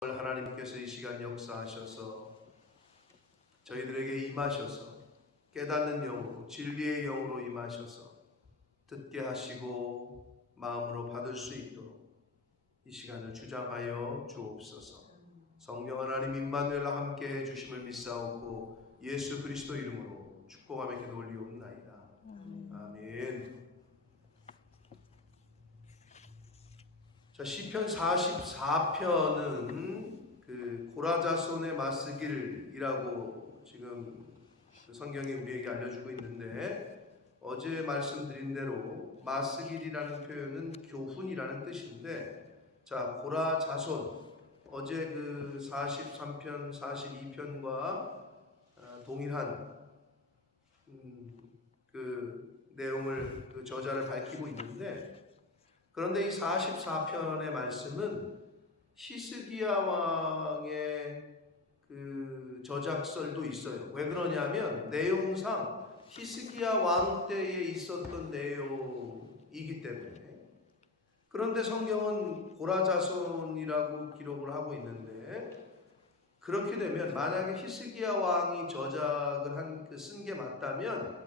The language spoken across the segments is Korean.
하나님께서 이 시간 역사하셔서 저희들에게 임하셔서 깨닫는 영으로 진리의 영으로 임하셔서 듣게 하시고 마음으로 받을 수 있도록 이 시간을 주장하여 주옵소서. 성령 하나님 임마누엘과 함께 해주심을 믿사옵고 예수 그리스도 이름으로 축복하며 기도 올리옵나이다. 아멘. 자, 시편 44편은 그 고라자손의 맞쓰기를이라고 지금 성경이 우리에게 알려주고 있는데, 어제 말씀드린 대로 맞쓰기이라는 표현은 교훈이라는 뜻인데, 자, 고라자손 어제 그 43편, 42편과 동일한 그 내용을, 그 저자를 밝히고 있는데, 그런데 이 44편의 말씀은 히스기야 왕의 그 저작설도 있어요. 왜 그러냐면 내용상 히스기야 왕 때에 있었던 내용이기 때문에. 그런데 성경은 고라자손이라고 기록을 하고 있는데, 그렇게 되면 만약에 히스기야 왕이 저작을 한 그 쓴 게 맞다면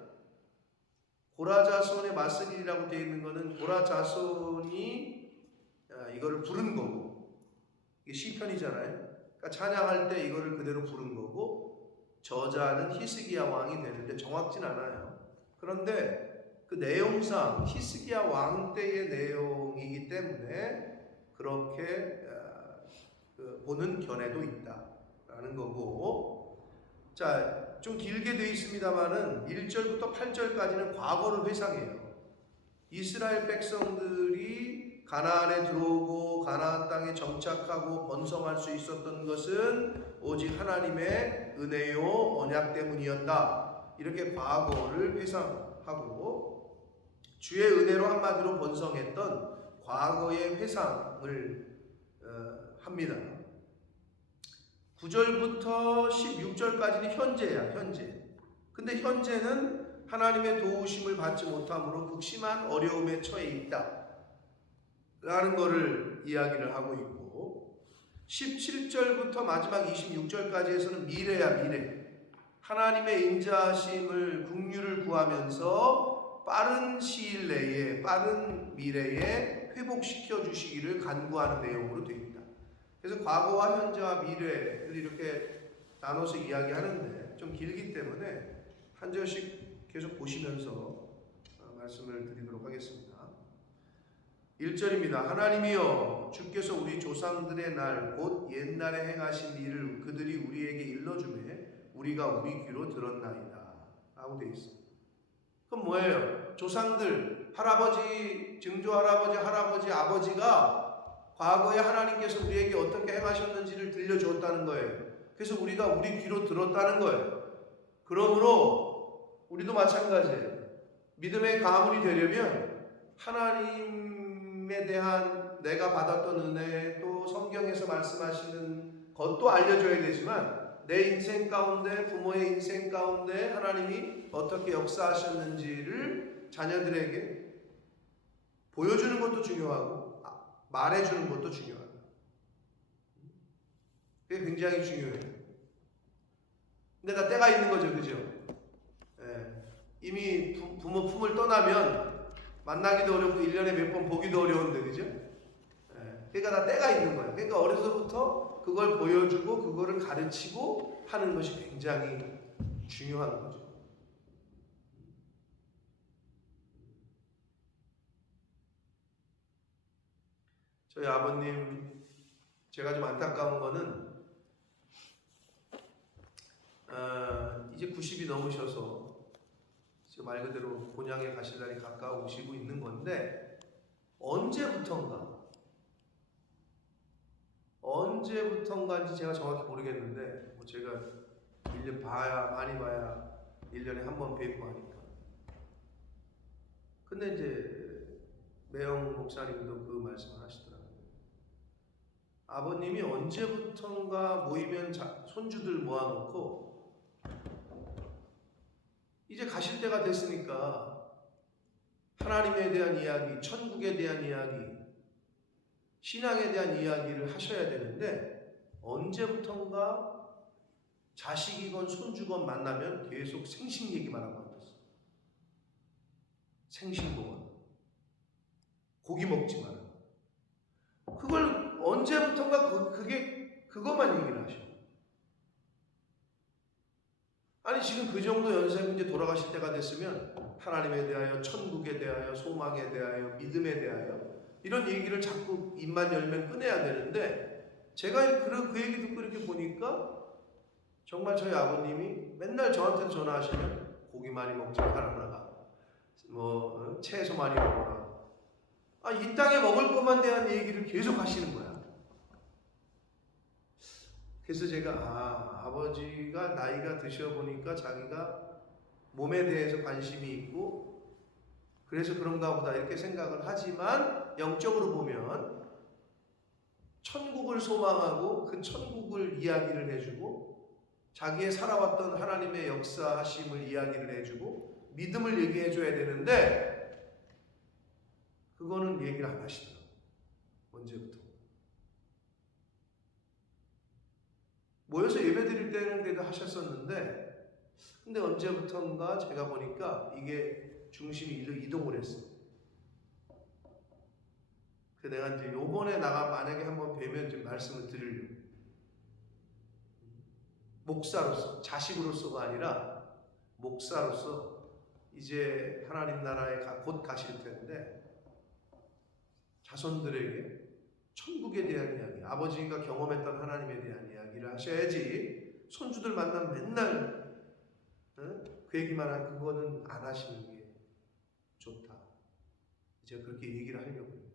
고라자손의 맞쓰기라고 되어 있는 것은 고라자손이 이거를 부른 거고, 이게 시편이잖아요. 그러니까 찬양할 때 이거를 그대로 부른 거고, 저자는 히스기야 왕이 되는데 정확진 않아요. 그런데 그 내용상 히스기야 왕 때의 내용이기 때문에 그렇게 보는 견해도 있다라는 거고, 자, 좀 길게 되어 있습니다만은 1절부터 8절까지는 과거를 회상해요. 이스라엘 백성들이 가나안에 들어오고 가나안 땅에 정착하고 번성할 수 있었던 것은 오직 하나님의 은혜요 언약 때문이었다. 이렇게 과거를 회상하고 주의 은혜로 한마디로 번성했던 과거의 회상을 합니다. 9절부터 16절까지는 현재야, 현재. 근데 현재는 하나님의 도우심을 받지 못함으로 극심한 어려움에 처해 있다 라는 것을 이야기를 하고 있고, 17절부터 마지막 26절까지에서는 미래야, 미래. 하나님의 인자하심을, 긍휼을 구하면서 빠른 시일 내에, 빠른 미래에 회복시켜 주시기를 간구하는 내용으로 되어 있다. 그래서 과거와 현재와 미래를 이렇게 나눠서 이야기하는데 좀 길기 때문에 한 절씩 계속 보시면서 말씀을 드리도록 하겠습니다. 1절입니다. 하나님이여, 주께서 우리 조상들의 날 곧 옛날에 행하신 일을 그들이 우리에게 일러주매 우리가 우리 귀로 들었나이다 라고 되어 있습니다. 그럼 뭐예요? 조상들, 할아버지, 증조할아버지, 할아버지, 아버지가 과거에 하나님께서 우리에게 어떻게 행하셨는지를 들려주었다는 거예요. 그래서 우리가 우리 귀로 들었다는 거예요. 그러므로 우리도 마찬가지예요. 믿음의 가문이 되려면 하나님에 대한 내가 받았던 은혜, 또 성경에서 말씀하시는 것도 알려줘야 되지만 내 인생 가운데, 부모의 인생 가운데 하나님이 어떻게 역사하셨는지를 자녀들에게 보여주는 것도 중요하고 말해주는 것도 중요하다. 그게 굉장히 중요해요. 근데 다 때가 있는 거죠, 그죠? 예. 이미 부모 품을 떠나면 만나기도 어렵고 1년에 몇 번 보기도 어려운데, 그죠? 예. 그러니까 다 때가 있는 거예요. 그러니까 어려서부터 그걸 보여주고 그거를 가르치고 하는 것이 굉장히 중요한 거죠. 저희 아버님, 제가 좀 안타까운 거는 이제 90이 넘으셔서 말 그대로 본향에 가실 날이 가까우시고 있는 건데, 언제부턴가인지 제가 정확히 모르겠는데, 뭐 제가 1년 많이 봐야 1년에 한 번 뵙고 하니까. 근데 이제 매영 목사님도 그 말씀을 하시더라고요. 아버님이 언제부턴가 모이면 손주들 모아놓고 이제 가실 때가 됐으니까 하나님에 대한 이야기, 천국에 대한 이야기, 신앙에 대한 이야기를 하셔야 되는데 언제부턴가 자식이건 손주건 만나면 계속 생식 얘기만 하고 앉았어. 생식보건. 고기 먹지 마라. 그걸 언제부턴가 그것만 얘기를 하셔. 아니 지금 그 정도 연세고 이제 돌아가실 때가 됐으면 하나님에 대하여, 천국에 대하여, 소망에 대하여, 믿음에 대하여 이런 얘기를 자꾸 입만 열면 꺼내야 되는데, 제가 그 얘기 듣고 이렇게 보니까 정말 저희 아버님이 맨날 저한테 전화하시면 고기 많이 먹지 말아라, 채소 많이 먹어라. 이 땅에 먹을 것만 대한 얘기를 계속 하시는 거야. 그래서 제가 아버지가 나이가 드셔 보니까 자기가 몸에 대해서 관심이 있고 그래서 그런가 보다 이렇게 생각을 하지만, 영적으로 보면 천국을 소망하고 그 천국을 이야기를 해주고 자기의 살아왔던 하나님의 역사하심을 이야기를 해주고 믿음을 얘기해줘야 되는데 그거는 얘기를 안 하시더라고요. 언제부터. 모여서 예배 드릴 때는 그래도 하셨었는데, 근데 언제부턴가 제가 보니까 이게 중심이 이동을 했어. 그래서 내가 이제 요번에 만약에 한번 뵈면 좀 말씀을 드리려고. 목사로서, 자식으로서가 아니라 목사로서 이제 하나님 나라에 곧 가실 텐데 자손들에게 천국에 대한 이야기, 아버지가 경험했던 하나님에 대한 이야기를 하셔야지, 손주들 만나면 맨날 그 얘기만 하고 그거는 안 하시는 게 좋다. 제가 그렇게 얘기를 하려고 해요.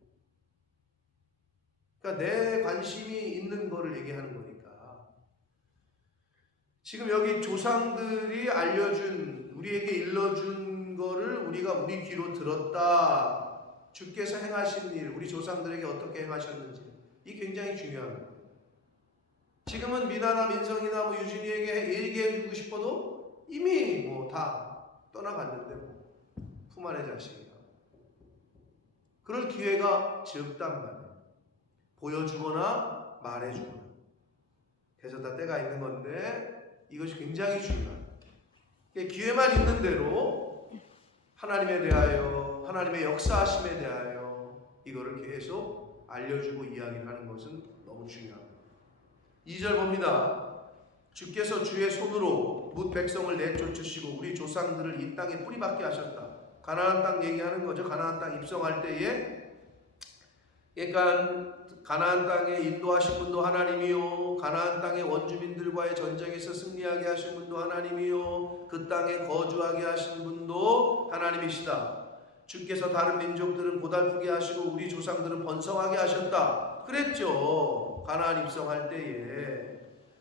그러니까 내 관심이 있는 거를 얘기하는 거니까. 지금 여기 조상들이 알려준, 우리에게 일러준 거를 우리가 우리 귀로 들었다. 주께서 행하신 일, 우리 조상들에게 어떻게 행하셨는지, 이 굉장히 중요합니다. 지금은 미나나 민성이나 유진이에게 얘기해주고 싶어도 이미 다 떠나갔는데 품 안의 자식이라. 그럴 기회가 적단 말이에요. 보여주거나 말해주거나. 그래서 다 때가 있는 건데 이것이 굉장히 중요합니다. 기회만 있는 대로 하나님에 대하여, 하나님의 역사하심에 대하여 이거를 계속 알려주고 이야기를 하는 것은 너무 중요합니다. 2절 봅니다. 주께서 주의 손으로 뭇 백성을 내쫓으시고 우리 조상들을 이 땅에 뿌리박게 하셨다. 가나안 땅 얘기하는 거죠. 가나안 땅 입성할 때에, 그러니까 가나안 땅에 인도하신 분도 하나님이요, 가나안 땅의 원주민들과의 전쟁에서 승리하게 하신 분도 하나님이요, 그 땅에 거주하게 하신 분도 하나님이시다. 주께서 다른 민족들은 고달프게 하시고 우리 조상들은 번성하게 하셨다. 그랬죠. 가나안 입성할 때에.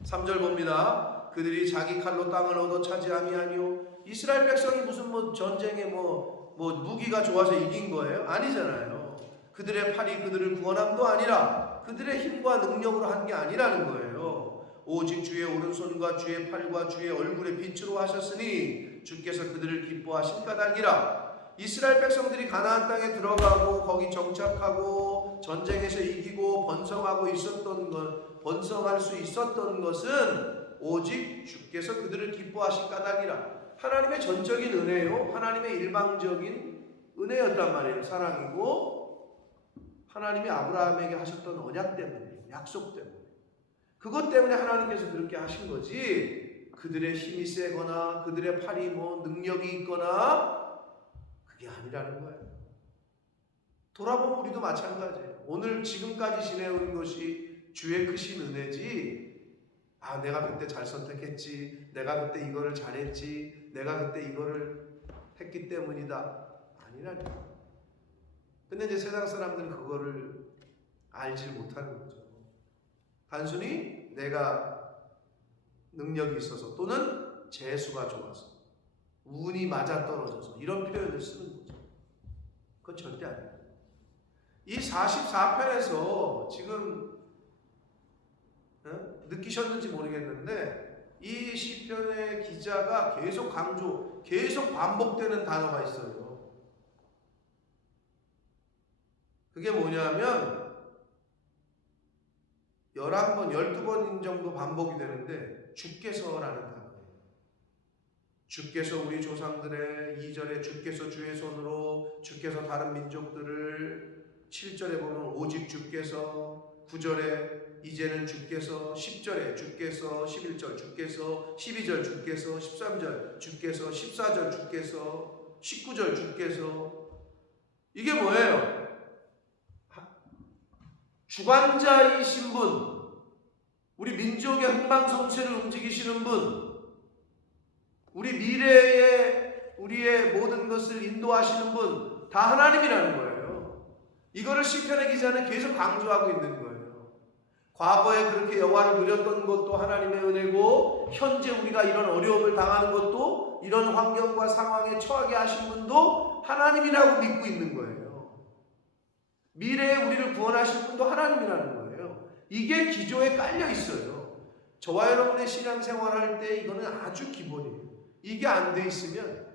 3절 봅니다. 그들이 자기 칼로 땅을 얻어 차지함이 아니요. 이스라엘 백성이 무슨 전쟁에 무기가 좋아서 이긴 거예요? 아니잖아요. 그들의 팔이 그들을 구원함도 아니라 그들의 힘과 능력으로 한 게 아니라는 거예요. 오직 주의 오른손과 주의 팔과 주의 얼굴의 빛으로 하셨으니 주께서 그들을 기뻐하신 까닭이라. 이스라엘 백성들이 가나안 땅에 들어가고 거기 정착하고 전쟁에서 이기고 번성하고 있었던 것, 번성할 수 있었던 것은 오직 주께서 그들을 기뻐하신 까닭이라. 하나님의 전적인 은혜요, 하나님의 일방적인 은혜였단 말이에요. 사랑이고 하나님이 아브라함에게 하셨던 언약 때문에, 약속 때문에, 그것 때문에 하나님께서 그렇게 하신 거지, 그들의 힘이 세거나 그들의 팔이 능력이 있거나 그게 아니라는 거예요. 돌아보면 우리도 마찬가지예요. 오늘 지금까지 지내온 것이 주의 크신 은혜지, 내가 그때 잘 선택했지, 내가 그때 이거를 잘했지, 내가 그때 이거를 했기 때문이다, 아니라는 거예요. 근데 이제 세상 사람들은 그거를 알지 못하는 거죠. 단순히 내가 능력이 있어서 또는 재수가 좋아서, 운이 맞아떨어져서 이런 표현을 쓰는 거죠. 그건 절대 아니에요. 이 44편에서 지금 느끼셨는지 모르겠는데 이 시편의 기자가 계속 반복되는 단어가 있어요. 그게 뭐냐면 11번, 12번 정도 반복이 되는데 주께서라는 단어예요. 주께서 우리 조상들의 2절에 주께서 주의 손으로 주께서 다른 민족들을 7절에 보면 오직 주께서 9절에 이제는 주께서 10절에 주께서 11절 주께서 12절 주께서 13절 주께서 14절 주께서 19절 주께서 이게 뭐예요? 주관자이신 분, 우리 민족의 흥망성쇠를 움직이시는 분, 우리 미래에 우리의 모든 것을 인도하시는 분, 다 하나님이라는 거예요. 이거를 시편의 기자는 계속 강조하고 있는 거예요. 과거에 그렇게 영화를 누렸던 것도 하나님의 은혜고, 현재 우리가 이런 어려움을 당하는 것도, 이런 환경과 상황에 처하게 하신 분도 하나님이라고 믿고 있는 거예요. 미래에 우리를 구원하실 분도 하나님이라는 거예요. 이게 기조에 깔려 있어요. 저와 여러분의 신앙생활 할 때 이거는 아주 기본이에요. 이게 안 돼 있으면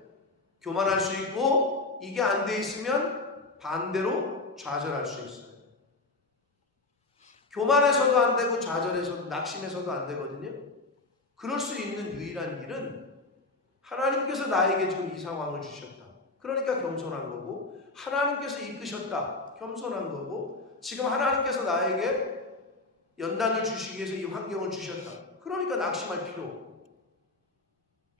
교만할 수 있고, 이게 안 돼 있으면 반대로 좌절할 수 있어요. 교만해서도 안 되고 좌절해서도, 낙심해서도 안 되거든요. 그럴 수 있는 유일한 길은 하나님께서 나에게 지금 이 상황을 주셨다. 그러니까 겸손한 거고, 하나님께서 이끄셨다. 겸손한 거고, 지금 하나님께서 나에게 연단을 주시기 위해서 이 환경을 주셨다. 그러니까 낙심할 필요 없고.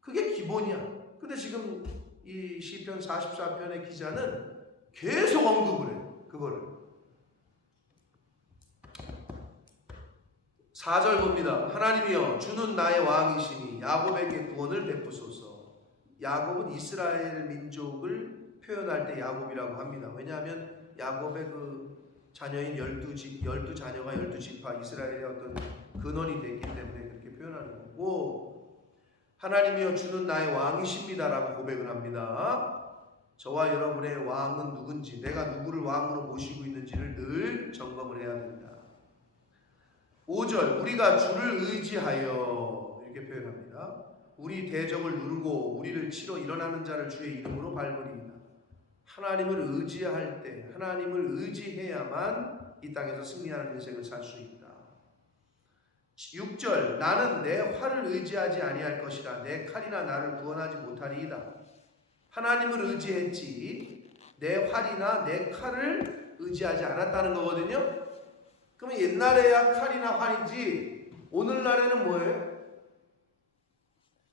그게 기본이야. 근데 지금 이 시편 44편의 기자는 계속 언급을 해요. 그거를. 4절 봅니다. 하나님이여 주는 나의 왕이시니 야곱에게 구원을 베푸소서. 야곱은 이스라엘 민족을 표현할 때 야곱이라고 합니다. 왜냐하면 야곱의 그 자녀인 12자녀가 12지파 이스라엘의 어떤 근원이 됐기 때문에 그렇게 표현하는 거고, 하나님이여 주는 나의 왕이십니다라고 고백을 합니다. 저와 여러분의 왕은 누군지, 내가 누구를 왕으로 모시고 있는지를 늘 점검을 해야 됩니다. 5절 우리가 주를 의지하여 이렇게 표현합니다. 우리 대적을 누르고 우리를 치러 일어나는 자를 주의 이름으로 밟으리이다. 하나님을 의지할 때, 하나님을 의지해야만 이 땅에서 승리하는 인생을 살 수 있다. 6절 나는 내 활을 의지하지 아니할 것이라. 내 칼이나 나를 구원하지 못하리이다. 하나님을 의지했지 내 활이나 내 칼을 의지하지 않았다는 거거든요. 그러면 옛날에야 칼이나 활이지 오늘날에는 뭐예요?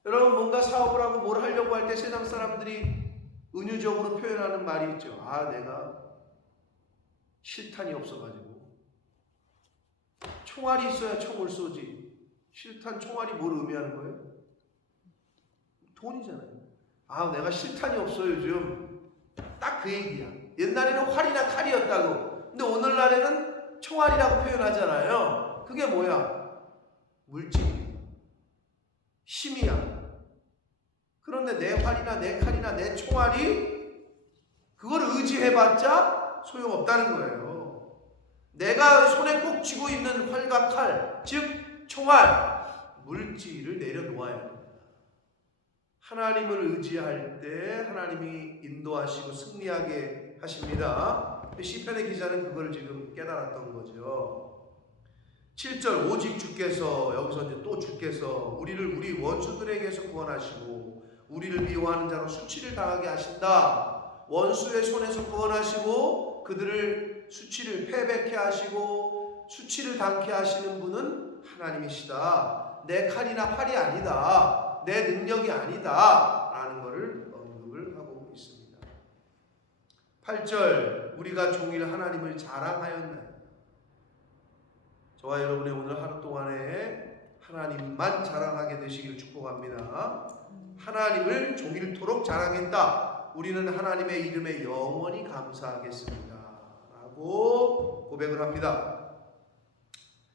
여러분 뭔가 사업을 하고 뭘 하려고 할 때 세상 사람들이 은유적으로 표현하는 말이 있죠. 아, 내가 실탄이 없어가지고. 총알이 있어야 총을 쏘지. 실탄, 총알이 뭘 의미하는 거예요? 돈이잖아요. 아, 내가 실탄이 없어요 요즘. 딱 그 얘기야. 옛날에는 활이나 칼이었다고. 근데 오늘날에는 총알이라고 표현하잖아요. 그게 뭐야? 물질이야. 힘이야. 그런데 내 활이나 내 칼이나 내 총알이 그걸 의지해봤자 소용없다는 거예요. 내가 손에 꼭 쥐고 있는 활과 칼, 즉 총알, 물질을 내려놓아야 합니다. 하나님을 의지할 때 하나님이 인도하시고 승리하게 하십니다. 시편의 기자는 그걸 지금 깨달았던 거죠. 7절 오직 주께서, 여기서 이제 또 주께서 우리를 우리 원수들에게서 구원하시고 우리를 미워하는 자로 수치를 당하게 하신다. 원수의 손에서 구원하시고 그들을 수치를 패배케 하시고 수치를 당케 하시는 분은 하나님이시다. 내 칼이나 활이 아니다. 내 능력이 아니다. 라는 것을 언급을 하고 있습니다. 8절 우리가 종일 하나님을 자랑하였나이다. 저와 여러분의 오늘 하루 동안에 하나님만 자랑하게 되시기를 축복합니다. 하나님을 종일토록 자랑했다. 우리는 하나님의 이름에 영원히 감사하겠습니다. 라고 고백을 합니다.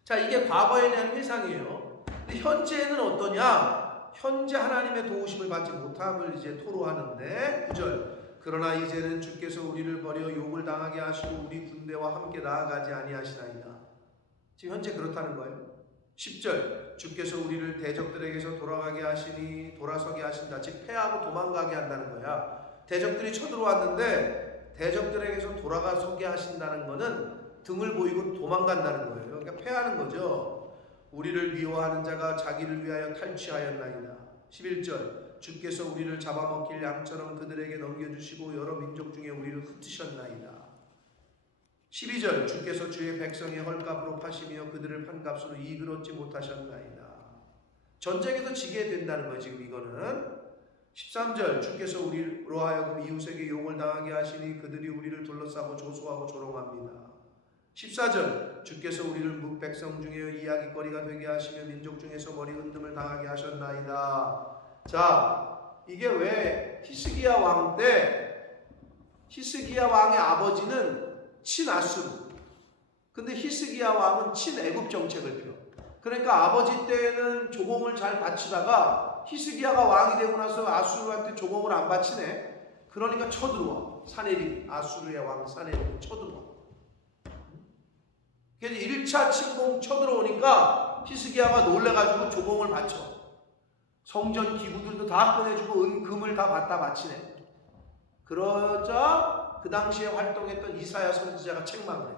자, 이게 과거에 대한 회상이에요. 근데 현재는 어떠냐? 현재 하나님의 도우심을 받지 못함을 이제 토로하는데 9절 그러나 이제는 주께서 우리를 버려 욕을 당하게 하시고 우리 군대와 함께 나아가지 아니하시나이다. 지금 현재 그렇다는 거예요. 10절 주께서 우리를 대적들에게서 돌아가게 하시니 돌아서게 하신다. 즉 패하고 도망가게 한다는 거야. 대적들이 쳐들어왔는데 대적들에게서 돌아가서게 하신다는 거는 등을 보이고 도망간다는 거예요. 그러니까 패하는 거죠. 우리를 미워하는 자가 자기를 위하여 탈취하였나이다. 11절 주께서 우리를 잡아먹길 양처럼 그들에게 넘겨주시고 여러 민족 중에 우리를 흩으셨나이다. 12절 주께서 주의 백성의 헐값으로 파시며 그들을 판값으로 이익을 얻지 못하셨나이다. 전쟁에서 지게 된다는 거예요. 지금 이거는 13절 주께서 우리로 하여금 이웃에게 욕을 당하게 하시니 그들이 우리를 둘러싸고 조소하고 조롱합니다. 14절 주께서 우리를 백성 중에 이야기거리가 되게 하시며 민족 중에서 머리 흔듦을 당하게 하셨나이다. 자, 이게 왜 히스기야 왕 때 히스기야 왕의 아버지는 친아수르, 근데 히스기야 왕은 친애굽 정책을 펴. 그러니까 아버지 때는 조공을 잘 바치다가 히스기야가 왕이 되고 나서 아수르한테 조공을 안 바치네. 그러니까 쳐들어와. 사네립, 아수르의 왕 사네립 쳐들어와. 그래서 1차 침공 쳐들어오니까 히스기야가 놀래가지고 조공을 바쳐. 성전 기구들도 다 꺼내주고 은금을 다 갖다 바치네. 그러자 그 당시에 활동했던 이사야 선지자가 책망을 해.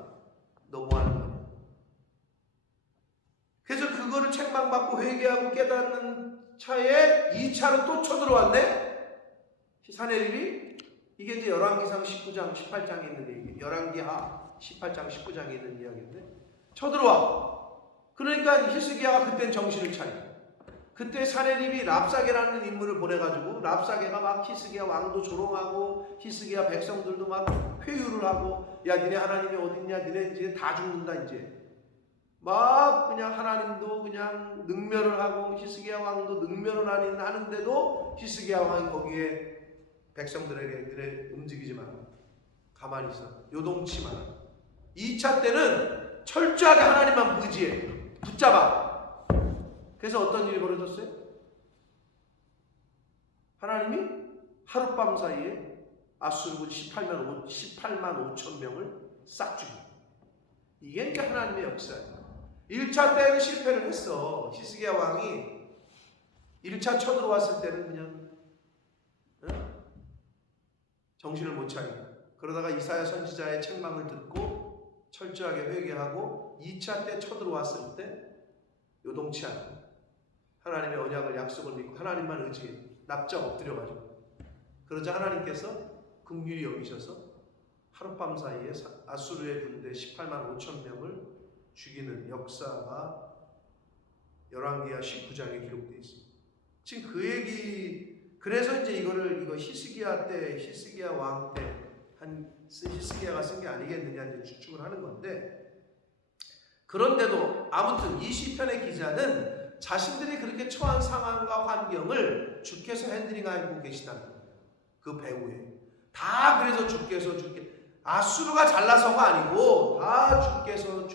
너 뭐 하는 거냐. 그래서 그거를 책망받고 회개하고 깨닫는 차에 2차로 또 쳐들어왔네. 사내립이. 이게 이제 열왕기상 19장 18장에 있는 얘기. 열왕기하 18장 19장에 있는 이야기인데 쳐들어와. 그러니까 히스기야가 그땐 정신을 차려. 그때 사내립이 랍사게라는 인물을 보내가지고 랍사게가 막 히스기야 왕도 조롱하고 히스기야 백성들도 막 회유를 하고 야 니네 하나님이 어딨냐, 니네 이제 다 죽는다 이제 막 그냥 하나님도 그냥 능멸을 하고 히스기야 왕도 능멸을 하는데도 히스기야 왕이 거기에 백성들에게 그래 움직이지 마라, 가만히 있어, 요동치 마라. 2차 때는 철저하게 하나님만 의지해, 붙잡아. 그래서 어떤 일이 벌어졌어요? 하나님이 하룻밤 사이에 아수르군 18만 5천 명을 싹 죽여. 이게 이제 하나님의 역사예요. 1차 때는 실패를 했어. 히스기야 왕이 1차 쳐들어왔을 때는 그냥 정신을 못 차리고 그러다가 이사야 선지자의 책망을 듣고 철저하게 회개하고 2차 때 쳐들어왔을 때 요동치 않고 하나님의 언약을 약속을 믿고 하나님만 의지해 납작 엎드려가지고 그러자 하나님께서 긍휼히 여기셔서 하룻밤 사이에 아수르의 군대 18만 5천 명을 죽이는 역사가 열왕기하 19장에 기록되어 있습니다. 지금 그 얘기, 그래서 이제 이거 히스기야 때, 히스기야 왕 때 히스기야가 쓴 게 아니겠느냐 이제 추측을 하는 건데, 그런데도 아무튼 이 시편의 기자는 자신들이 그렇게 처한 상황과 환경을 주께서 핸들링하고 계시다는 거예요. 그 배후에 다 그래서 주께서 아수르가 잘나서가 아니고 다 주께서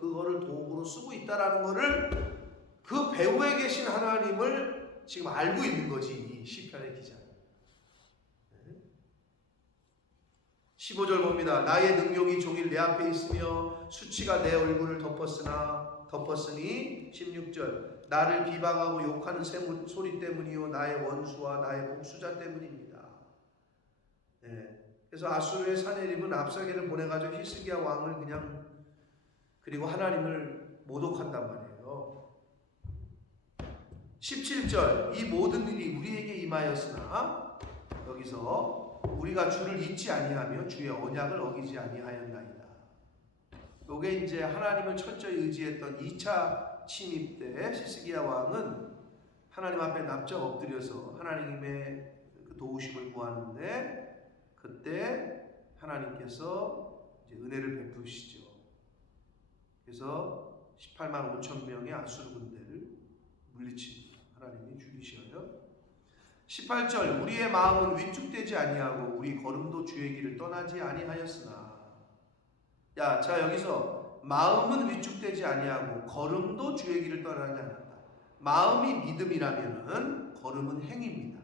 그거를 도구로 쓰고 있다라는 거를 그 배후에 계신 하나님을 지금 알고 있는 거지 이 시편의 기자. 15절 봅니다. 나의 능력이 종일 내 앞에 있으며 수치가 내 얼굴을 덮었으니 16절 나를 비방하고 욕하는 소리 때문이요 나의 원수와 나의 복수자 때문입니다. 그래서 아수르의 사네립은 랍사게를 보내가지고 히스기야 왕을 그냥 그리고 하나님을 모독한단 말이에요. 17절 이 모든 일이 우리에게 임하였으나 여기서 우리가 주를 잊지 아니하며 주의 언약을 어기지 아니하였나이다. 요게 이제 하나님을 철저히 의지했던 2차 침입 때 히스기야 왕은 하나님 앞에 납작 엎드려서 하나님의 그 도우심을 구하는데 그때 하나님께서 이제 은혜를 베푸시죠. 그래서 18만 5천 명의 아수르 군대를 물리칩니다. 하나님이 죽이셔요. 18절 우리의 마음은 위축되지 아니하고 우리 걸음도 주의 길을 떠나지 아니하였으나. 자 여기서 마음은 위축되지 아니하고 걸음도 주의 길을 떠나지 않았다. 마음이 믿음이라면은 걸음은 행위입니다.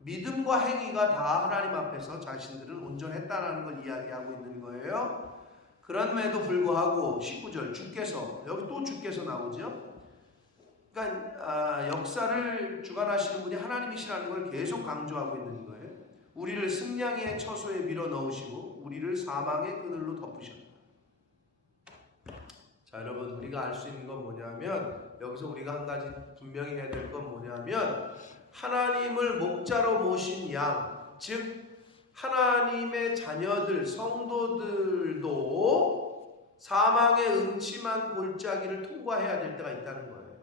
믿음과 행위가 다 하나님 앞에서 자신들은 온전했다라는 걸 이야기하고 있는 거예요. 그럼에도 불구하고 19절 주께서, 여기 또 주께서 나오죠. 그러니까 역사를 주관하시는 분이 하나님이시라는 걸 계속 강조하고 있는 거예요. 우리를 승량의 처소에 밀어 넣으시고 우리를 사망의 그늘로 덮으셨다. 자, 여러분, 우리가 알 수 있는 건 뭐냐면, 여기서 우리가 한 가지 분명히 해야 될 건 뭐냐면, 하나님을 목자로 모신 양, 즉 하나님의 자녀들, 성도들도 사망의 음침한 골짜기를 통과해야 될 때가 있다는 거예요.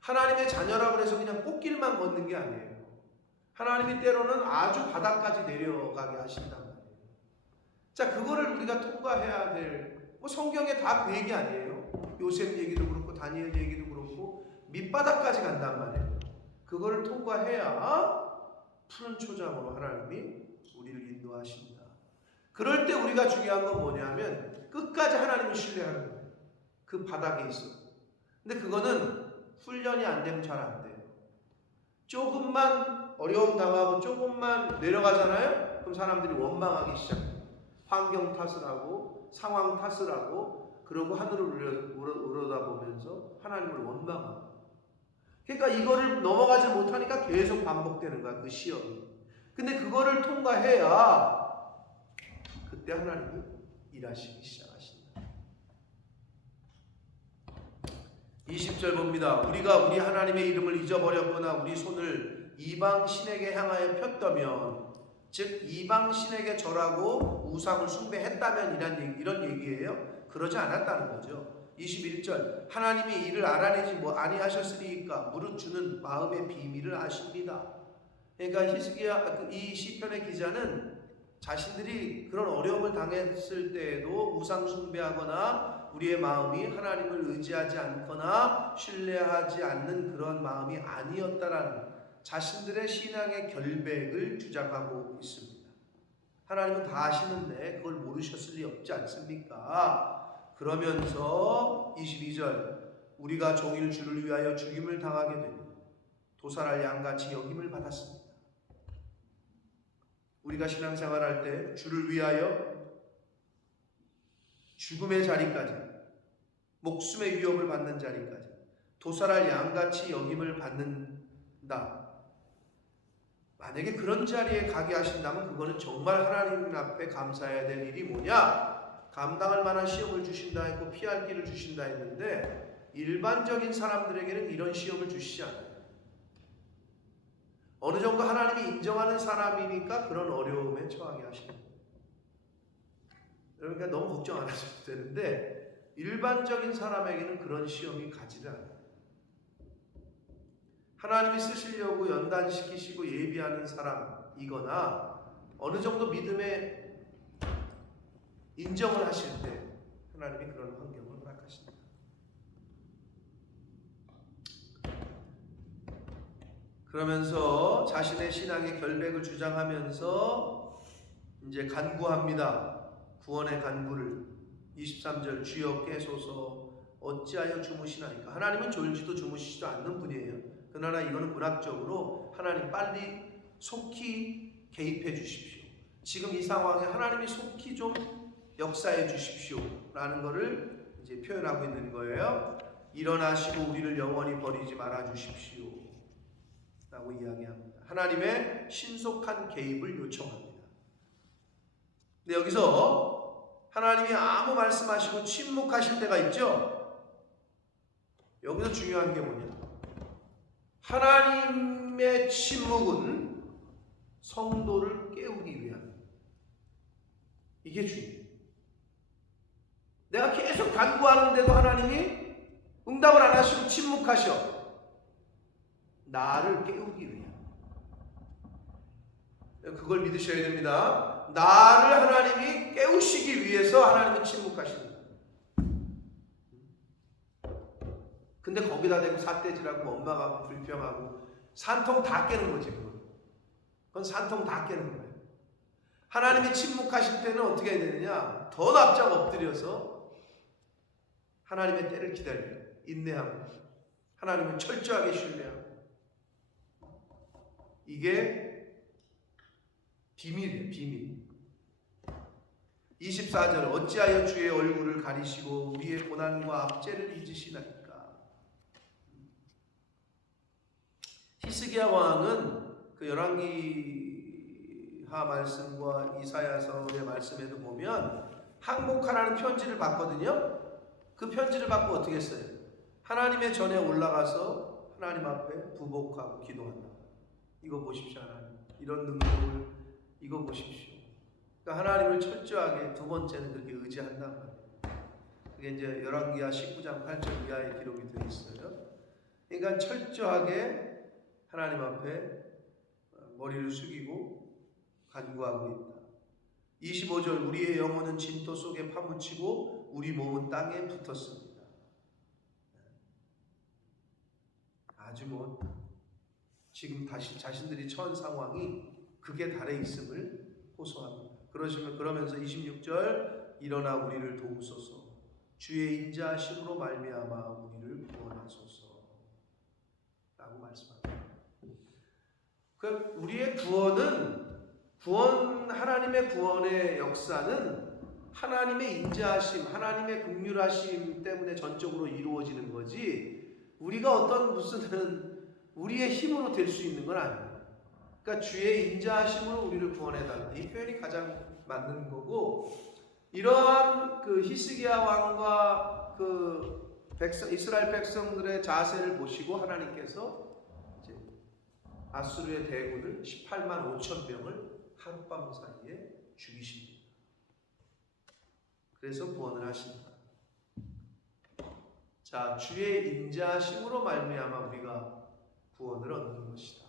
하나님의 자녀라고 해서 그냥 꽃길만 걷는 게 아니에요. 하나님이 때로는 아주 바닥까지 내려가게 하신단 말이에요. 자, 그거를 우리가 통과해야 될, 성경에 다 그 얘기 아니에요. 요셉 얘기도 그렇고 다니엘 얘기도 그렇고 밑바닥까지 간단 말이에요. 그거를 통과해야 푸른 초장으로 하나님이 우리를 인도하신다. 그럴 때 우리가 중요한 건 뭐냐면 끝까지 하나님을 신뢰하는 거예요. 그 바닥에 있어. 근데 그거는 훈련이 안 되면 잘 안 돼요. 조금만 어려움 당하고 조금만 내려가잖아요. 그럼 사람들이 원망하기 시작해요. 환경 탓을 하고 상황 탓을 하고 그러고 하늘을 우러다보면서 하나님을 원망하고. 그러니까 이거를 넘어가지 못하니까 계속 반복되는 거야, 그 시험이. 근데 그거를 통과해야 그때 하나님이 일하시기 시작하신다. 20절 봅니다. 우리가 우리 하나님의 이름을 잊어버렸거나 우리 손을 이방 신에게 향하여 폈다면, 즉 이방 신에게 절하고 우상을 숭배했다면 이런 얘기예요. 그러지 않았다는 거죠. 21절 하나님이 이를 알아내지 아니하셨으리까 무릇 주는 마음의 비밀을 아십니다. 그러니까 히스기야, 이 시편의 기자는 자신들이 그런 어려움을 당했을 때에도 우상 숭배하거나 우리의 마음이 하나님을 의지하지 않거나 신뢰하지 않는 그런 마음이 아니었다라는 자신들의 신앙의 결백을 주장하고 있습니다. 하나님은 다 아시는데 그걸 모르셨을 리 없지 않습니까? 그러면서 22절 우리가 종일 주를 위하여 죽임을 당하게 되니 도살할 양같이 여김을 받았습니다. 우리가 신앙생활할 때 주를 위하여 죽음의 자리까지, 목숨의 위협을 받는 자리까지 도살할 양같이 여김을 받는다. 만약에 그런 자리에 가게 하신다면 그거는 정말 하나님 앞에 감사해야 될 일이 뭐냐? 감당할 만한 시험을 주신다 했고 피할 길을 주신다 했는데 일반적인 사람들에게는 이런 시험을 주시지 않아요. 어느 정도 하나님이 인정하는 사람이니까 그런 어려움에 처하게 하시는 거예요. 그러니까 너무 걱정 안 하셔도 되는데 일반적인 사람에게는 그런 시험이 가지를 않아요. 하나님이 쓰시려고 연단시키시고 예비하는 사람이거나 어느 정도 믿음에 인정을 하실 때 하나님이 그런 환경을 허락하신다. 그러면서 자신의 신앙의 결백을 주장하면서 이제 간구합니다. 구원의 간구를 23절 주여 깨소서 어찌하여 주무시나이까. 하나님은 졸지도 주무시지도 않는 분이에요. 그러나 이거는 문학적으로 하나님 빨리 속히 개입해 주십시오. 지금 이 상황에 하나님이 속히 좀 역사해 주십시오 라는 것을 이제 표현하고 있는 거예요. 일어나시고 우리를 영원히 버리지 말아 주십시오 라고 이야기합니다. 하나님의 신속한 개입을 요청합니다. 근데 여기서 하나님이 아무 말씀하시고 침묵하실 때가 있죠. 여기서 중요한 게 뭐냐? 하나님의 침묵은 성도를 깨우기 위함. 이게 중요해요. 내가 계속 간구하는데도 하나님이 응답을 안 하시고 침묵하셔. 나를 깨우기 위함. 그걸 믿으셔야 됩니다. 나를 하나님이 깨우시기 위해서 하나님은 침묵하십니다. 근데 거기다 대고 삿대질하고 원망하고 불평하고 산통 다 깨는 거지. 그건 산통 다 깨는 거예요. 하나님이 침묵하실 때는 어떻게 해야 되느냐? 더 납작 엎드려서 하나님의 때를 기다려요. 인내하고 하나님을 철저하게 신뢰하고. 이게 비밀이에요. 비밀. 24절 어찌하여 주의 얼굴을 가리시고 우리의 고난과 압제를 잊으시나이까. 히스기야 왕은 그 열왕기하 말씀과 이사야서의 말씀에도 보면 항복하라는 편지를 받거든요. 그 편지를 받고 어떻게 했어요? 하나님의 전에 올라가서 하나님 앞에 부복하고 기도한다. 이거 보십시오. 하나님 이런 능력을 이거 보십시오. 그러니까 하나님을 철저하게 두 번째는 그렇게 의지한단 말이에요. 그게 이제 열왕기하 19장 8절 이하에 기록이 되어 있어요. 그러니까 철저하게 하나님 앞에 머리를 숙이고 간구하고 있다. 25절 우리의 영혼은 진토 속에 파묻히고 우리 몸은 땅에 붙었습니다. 아주 지금 다시 자신들이 처한 상황이 극에 달해 있음을 호소합니다. 그러면서 26절 일어나 우리를 도우소서 주의 인자하심으로 말미암아 우리를 구원하소서 라고 말씀합니다. 그 우리의 하나님의 구원의 역사는 하나님의 인자하심, 하나님의 긍휼하심 때문에 전적으로 이루어지는 거지 우리가 어떤 무슨 우리의 힘으로 될 수 있는 건 아니에요. 그러니까 주의 인자하심으로 우리를 구원해달라. 이 표현이 가장 맞는 거고 이러한 그 히스기야 왕과 그 이스라엘 백성들의 자세를 보시고 하나님께서 이제 아수르의 대군을 18만 5천 명을 하룻밤 사이에 죽이십니다. 그래서 구원을 하신다. 자, 주의 인자심으로 말미암아 우리가 구원을 얻는 것이다.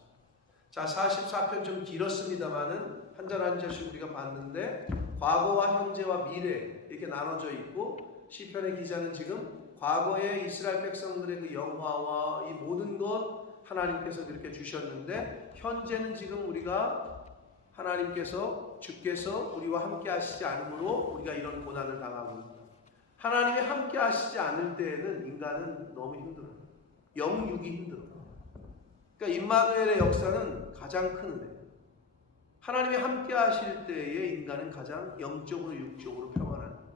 자, 44편 좀 길었습니다만은 한 절 한 절씩 우리가 봤는데 과거와 현재와 미래 이렇게 나눠져 있고 시편의 기자는 지금 과거의 이스라엘 백성들의 그 영화와 이 모든 것 하나님께서 그렇게 주셨는데 현재는 지금 우리가 주께서 우리와 함께 하시지 않으므로 우리가 이런 고난을 당하고 있다. 하나님이 함께 하시지 않을 때에는 인간은 너무 힘들어요. 영육이 힘들어요. 그러니까 임마누엘의 역사는 가장 큰 은혜예요. 하나님이 함께 하실 때에 인간은 가장 영적으로 육적으로 평안한 거예요.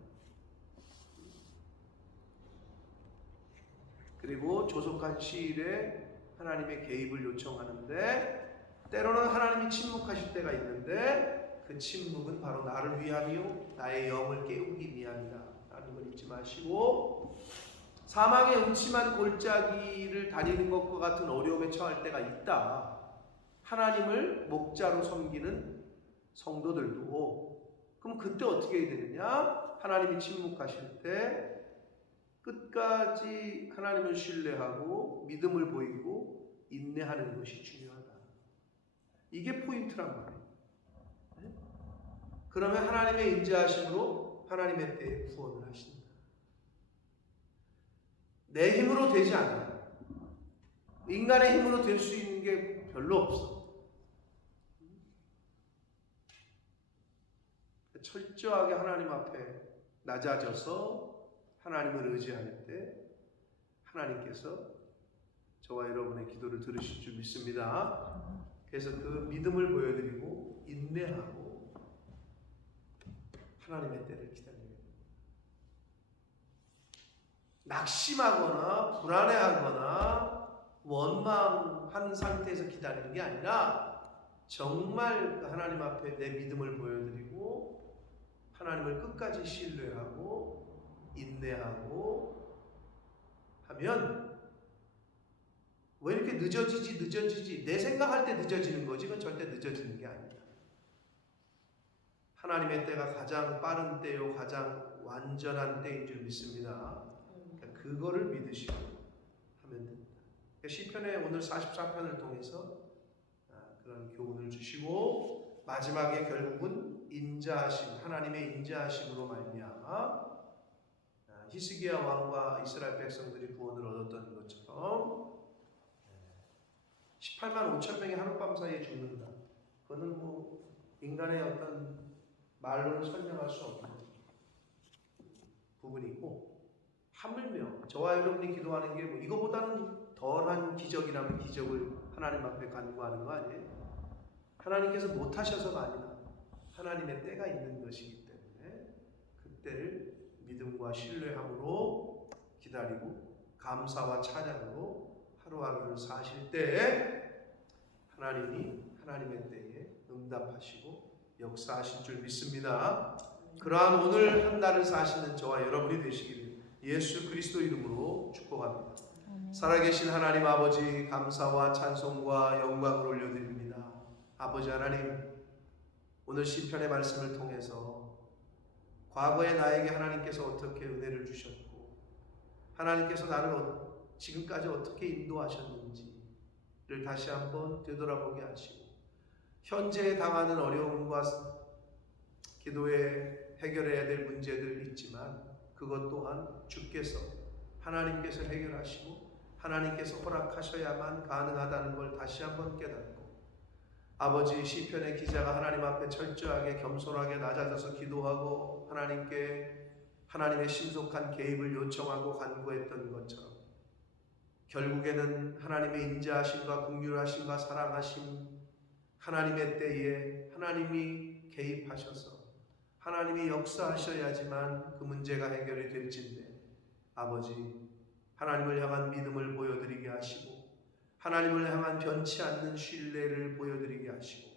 그리고 조속한 시일에 하나님의 개입을 요청하는데 때로는 하나님이 침묵하실 때가 있는데 그 침묵은 바로 나를 위함이요 나의 영을 깨우기 위함이다 라는 걸 잊지 마시고 사망의 음침한 골짜기를 다니는 것과 같은 어려움에 처할 때가 있다. 하나님을 목자로 섬기는 성도들도 그럼 그때 어떻게 해야 되느냐? 하나님이 침묵하실 때 끝까지 하나님을 신뢰하고 믿음을 보이고 인내하는 것이 중요하다. 이게 포인트란 말이에요. 그러면 하나님의 인자하심으로 하나님의 때에 구원을 하신다. 내 힘으로 되지 않아요. 인간의 힘으로 될 수 있는 게 별로 없어. 철저하게 하나님 앞에 낮아져서 하나님을 의지할 때 하나님께서 저와 여러분의 기도를 들으실 줄 믿습니다. 그래서 그 믿음을 보여드리고 인내하고 하나님의 때를 기다려야 돼요. 낙심하거나 불안해하거나 원망한 상태에서 기다리는 게 아니라 정말 하나님 앞에 내 믿음을 보여드리고 하나님을 끝까지 신뢰하고 인내하고 하면 왜 이렇게 늦어지지 내 생각할 때 늦어지는 거지 그건 절대 늦어지는 게 아니다. 하나님의 때가 가장 빠른 때요 가장 완전한 때인 줄 믿습니다. 그러니까 그거를 믿으시고 하면 됩니다. 그러니까 시편의 오늘 44편을 통해서 그런 교훈을 주시고 마지막에 결국은 인자하심 하나님의 인자하심으로 말미암아 히스기야 왕과 이스라엘 백성들이 구원을 얻었던 것처럼 18만 5천 명이 하룻밤 사이에 죽는다. 그거는 인간의 어떤 말로는 설명할 수 없는 부분이고 하물며 저와 여러분이 기도하는 게 이거보다는 덜한 기적이라면 기적을 하나님 앞에 간구하는 거 아니에요? 하나님께서 못하셔서가 아니라 하나님의 때가 있는 것이기 때문에 그때를 믿음과 신뢰함으로 기다리고 감사와 찬양으로 하루하루를 사실 때에 하나님이 하나님의 때에 응답하시고 역사하실 줄 믿습니다. 그러한 오늘 한 날을 사시는 저와 여러분이 되시기를 예수 그리스도 이름으로 축복합니다. 살아계신 하나님 아버지, 감사와 찬송과 영광을 올려드립니다. 아버지 하나님, 오늘 시편의 말씀을 통해서 과거의 나에게 하나님께서 어떻게 은혜를 주셨고 하나님께서 나를 지금까지 어떻게 인도하셨는지를 다시 한번 되돌아보게 하시고 현재 당하는 어려움과 기도에 해결해야 될 문제들 있지만 그것 또한 주께서 하나님께서 해결하시고 하나님께서 허락하셔야만 가능하다는 걸 다시 한번 깨닫고 아버지, 시편의 기자가 하나님 앞에 철저하게 겸손하게 낮아져서 기도하고 하나님의 신속한 개입을 요청하고 간구했던 것처럼 결국에는 하나님의 인자하심과 긍휼하심과 사랑하심, 하나님의 때에 하나님이 개입하셔서 하나님이 역사하셔야지만 그 문제가 해결이 될진데 아버지, 하나님을 향한 믿음을 보여드리게 하시고 하나님을 향한 변치 않는 신뢰를 보여드리게 하시고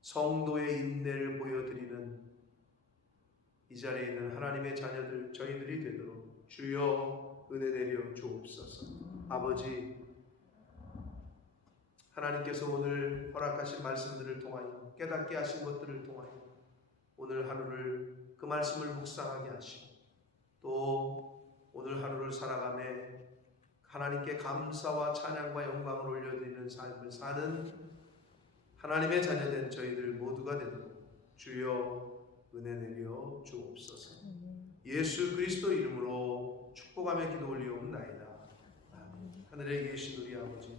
성도의 인내를 보여드리는 이 자리에 있는 하나님의 자녀들 저희들이 되도록 주여 은혜 내려 주옵소서. 아버지, 하나님께서 오늘 허락하신 말씀들을 통하여 깨닫게 하신 것들을 통하여 오늘 하루를 그 말씀을 묵상하게 하시고 또 오늘 하루를 살아가며 하나님께 감사와 찬양과 영광을 올려드리는 삶을 사는 하나님의 자녀된 저희들 모두가 되도록 주여 은혜 내려 주옵소서. 예수 그리스도 이름으로 축복하며 기도 올리옵나이다. 하늘에 계신 우리 아버지,